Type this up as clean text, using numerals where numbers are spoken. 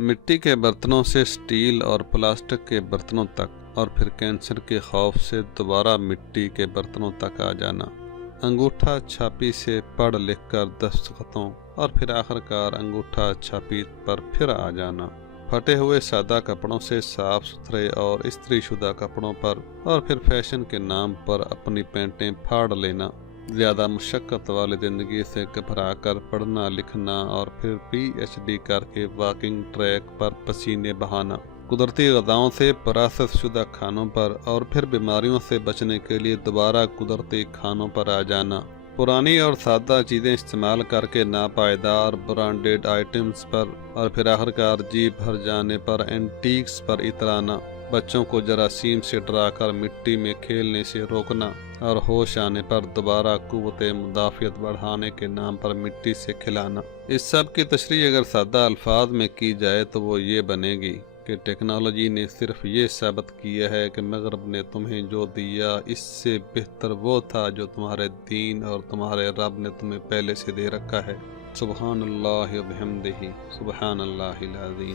مٹی کے برتنوں سے سٹیل اور پلاسٹک کے برتنوں تک، اور پھر کینسر کے خوف سے دوبارہ مٹی کے برتنوں تک آ جانا، انگوٹھا چھاپی سے پڑھ لکھ کر دستخطوں، اور پھر آخرکار انگوٹھا چھاپی پر پھر آ جانا، پھٹے ہوئے سادہ کپڑوں سے صاف ستھرے اور استری شدہ کپڑوں پر، اور پھر فیشن کے نام پر اپنی پینٹیں پھاڑ لینا، زیادہ مشقت والی زندگی سے گھبرا کر پڑھنا لکھنا، اور پھر PhD کر کے واکنگ ٹریک پر پسینے بہانا، قدرتی غذاؤں سے پراسس شدہ کھانوں پر، اور پھر بیماریوں سے بچنے کے لیے دوبارہ قدرتی کھانوں پر آ جانا، پرانی اور سادہ چیزیں استعمال کر کے ناپائیدار برانڈڈ آئٹمز پر، اور پھر آخرکار جی بھر جانے پر اینٹیکس پر اترانا، بچوں کو جراثیم سے ڈرا کر مٹی میں کھیلنے سے روکنا، اور ہوش آنے پر دوبارہ قوت مدافعت بڑھانے کے نام پر مٹی سے کھلانا۔ اس سب کی تشریح اگر سادہ الفاظ میں کی جائے تو وہ یہ بنے گی کہ ٹیکنالوجی نے صرف یہ ثابت کیا ہے کہ مغرب نے تمہیں جو دیا اس سے بہتر وہ تھا جو تمہارے دین اور تمہارے رب نے تمہیں پہلے سے دے رکھا ہے۔ سبحان اللہ و بحمدہ، سبحان اللہ العظیم۔